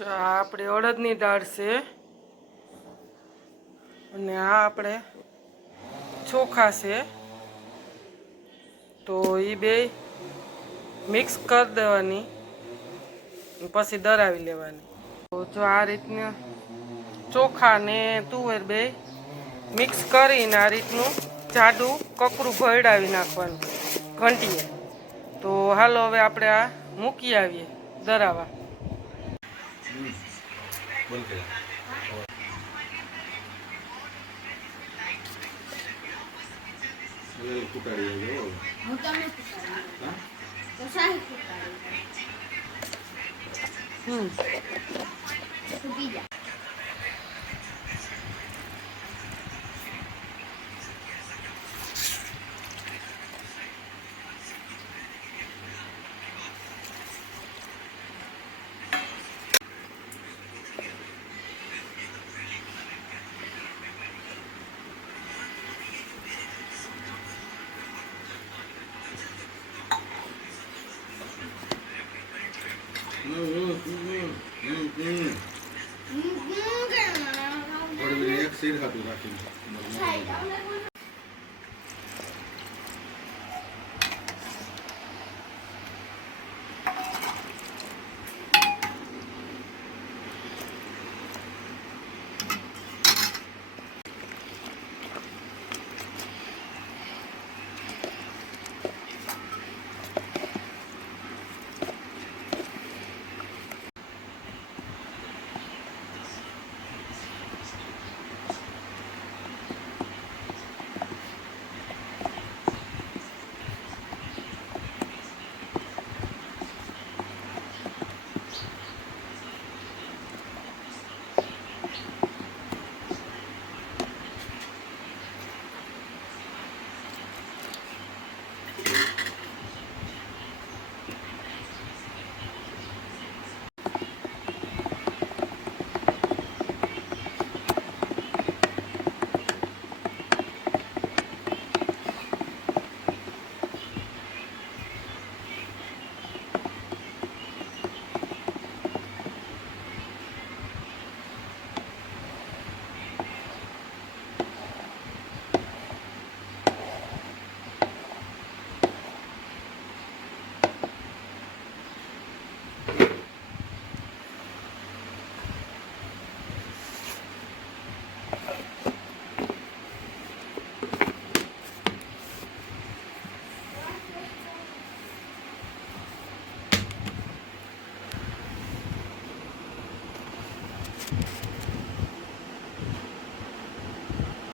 જો આ આપણે અડદની દાળ છે અને આ આપણે ચોખા છે, તો એ બે મિક્સ કરી દેવાની પછી દળાવી લેવાની. તો જો આ રીતના ચોખા ને તુવેર બે મિક્સ કરીને આ રીતનું જાડું કકરું ભરડાવી નાખવાનું ઘંટીએ. તો હાલો હવે આપણે આ મૂકી આવીએ દળાવા. એક સીર ખાતું રાખી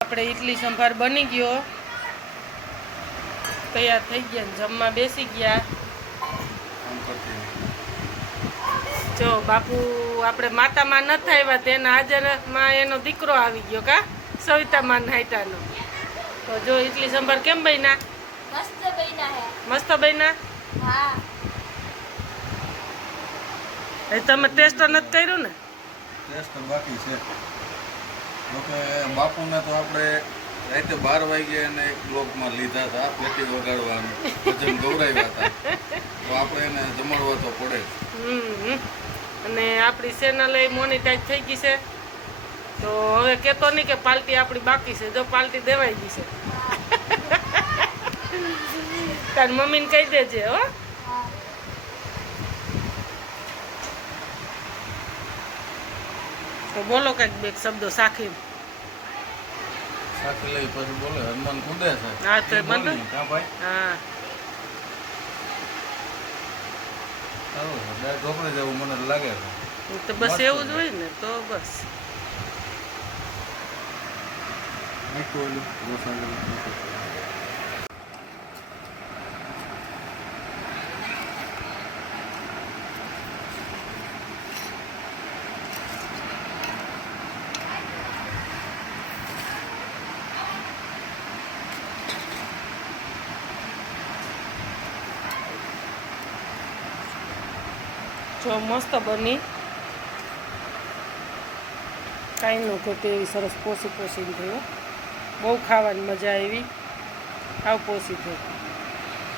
આપણે ઇડલી સંભાર બની ગયો, તૈયાર થઈ ગયા, જમવા બેસી ગયા. જો બાપુ આપણે માતામાં નથી આવ્યા, તેના હાજરમાં એનો દીકરો આવી ગયો કા સવિતામાં નાઈટાનો. તો જો ઇડલી સંભાર કેમ બન્યા? મસ્ત બન્યા હે. મસ્ત બન્યા? હા. એ તમે ટેસ્ટ નથી કર્યું ને? ટેસ્ટ બાકી છે. જોકે બાપુને તો આપણે રાતે 12 વાગે એને એક બ્લોકમાં લીધા હતા, પેટી વગાડવાનું ભજન ગૌરાવ્યા હતા, તો આપણે એને જમાડવા તો પડે. અને આપણી ચેનલ એ મોનેટાઈઝ થઈ ગઈ છે, તો હવે કહેતો નહીં કે પાર્ટી આપણી બાકી છે. જો પાર્ટી દેવાઈ ગઈ છે. તાર મમ્મીને કહી દેજે હો. તો બોલો કંઈક બે શબ્દો સાખી લઈ પછી બોલે હનુમાન કૂદે છે. હા તો બંધ. હા ભાઈ. હા સારું છે, બે ઢોકળી જેવું મને લાગે છે. તો બસ એવું જ હોય ને, તો બસ. જો મસ્ત બની, કાંઈ ન ઘટે એવી સરસ પોસી પોસીને થયું. બહુ ખાવાની મજા આવી, આવ પોસી થઈ.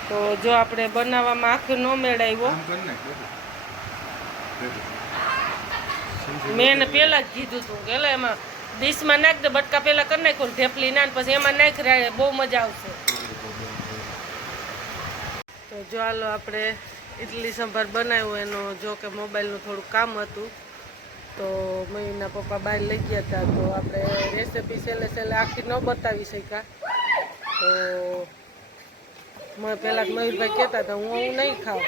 તો જો આપણે બનાવવામાં આખું ન મેળવ્યો મેં એને પહેલાં જ કીધું હતું કે એટલે એમાં ડીશમાં નાખ દે, બટકા પહેલાં કરી નાખો ઢેપલી નાન, પછી એમાં નાખ રહ્યા, બહુ મજા આવશે. તો જો હાલો આપણે ઇડલી સંભાર બનાવ્યું. એનો જો કે મોબાઈલનું થોડું કામ હતું તો મયુરના પપ્પા બહાર લઈ ગયા હતા, તો આપણે રેસીપી છેલ્લે આખી ન બતાવી શક્યા. તો પહેલાં મયુરભાઈ કહેતા હતા હું નહીં ખાઉં,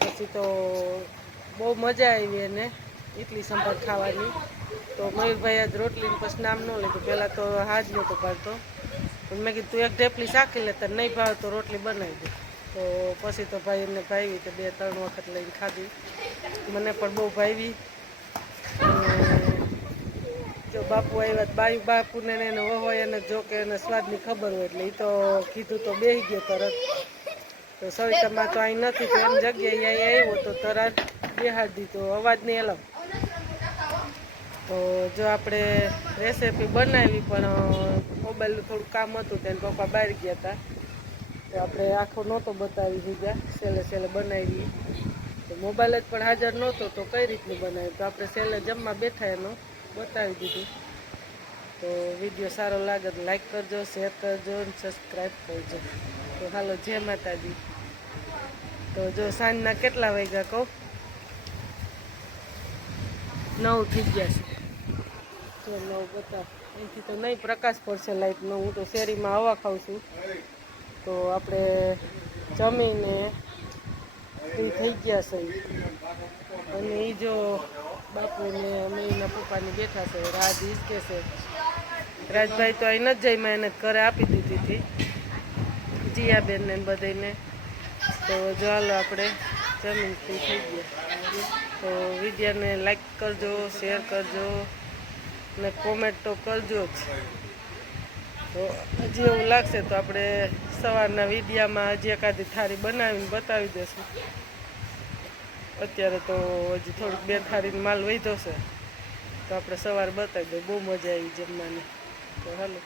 પછી તો બહુ મજા આવી એને ઇડલી સંભાર ખાવાની. તો મયુરભાઈ આજ રોટલીને પછી નામ ન લીધું, પહેલાં તો હાજ નહોતો પાડતો, પણ મેં કીધું તું એક ઢેપલી શાકી લે, તાર નહીં ભાવે તો રોટલી બનાવી દે. તો પછી તો ભાઈ એમને ભાવી તો 2-3 વખત લઈને ખાધી, મને પણ બહુ ભાવી. જો બાપુ આવ્યા બાપુને એને હોય એને જો કે એને સ્વાદની ખબર હોય એટલે એ તો કીધું તો બેસી ગયો તરત. તો સવિતામાં તો અહીં નથી, તો એમ જગ્યાએ અહીં આવ્યો તો તરત બેહાડી દીધો, અવાજ નહીં અલગ. તો જો આપણે રેસીપી બનાવી પણ મોબાઈલનું થોડું કામ હતું, તેને પપ્પા બહાર ગયા હતા, તો આપણે આખો નહોતો બતાવી દીધા, છેલ્લે બનાવી. તો મોબાઈલ જ પણ હાજર નહોતો તો કઈ રીતનું બનાવ્યું, તો આપણે છેલ્લે જમવા બેઠા એનો બતાવી દીધું. તો વિડીયો સારો લાગે તો લાઈક કરજો, શેર કરજો અને સબસ્ક્રાઈબ કરજો. તો હાલો જય માતાજી. તો જો સાંજના કેટલા વાગ્યા કહું, 9 થઈ ગયા છે. જો 9 બતા અહીંથી તો નહીં પ્રકાશ પડશે લાઈટનો, હું તો શેરીમાં હવા ખાઉં છું. તો આપણે જમીને ફ્રી થઈ ગયા છે, અને એ જો બાપુને મમ્મીના પપ્પાની બેઠા છે, રાજ હિસકે છે. રાજભાઈ તો અહીં નથી જઈમાં એને ઘરે આપી દીધી હતી જીયાબેનને બધાને. તો જો હાલો આપણે જમીન ફ્રી થઈ ગયા. તો વિડીયોને લાઈક કરજો, શેર કરજો ને કોમેન્ટ તો કરજો જ. તો હજી એવું લાગશે તો આપણે સવારના વિડીયામાં હજી એકાદી થાળી બનાવીને બતાવી દઈશું. અત્યારે તો હજી થોડુંક 2 થાળીનો માલ વધ્યો છે, તો આપણે સવારે બતાવી દઈએ. બહુ મજા આવી જમવાની. તો હાલો.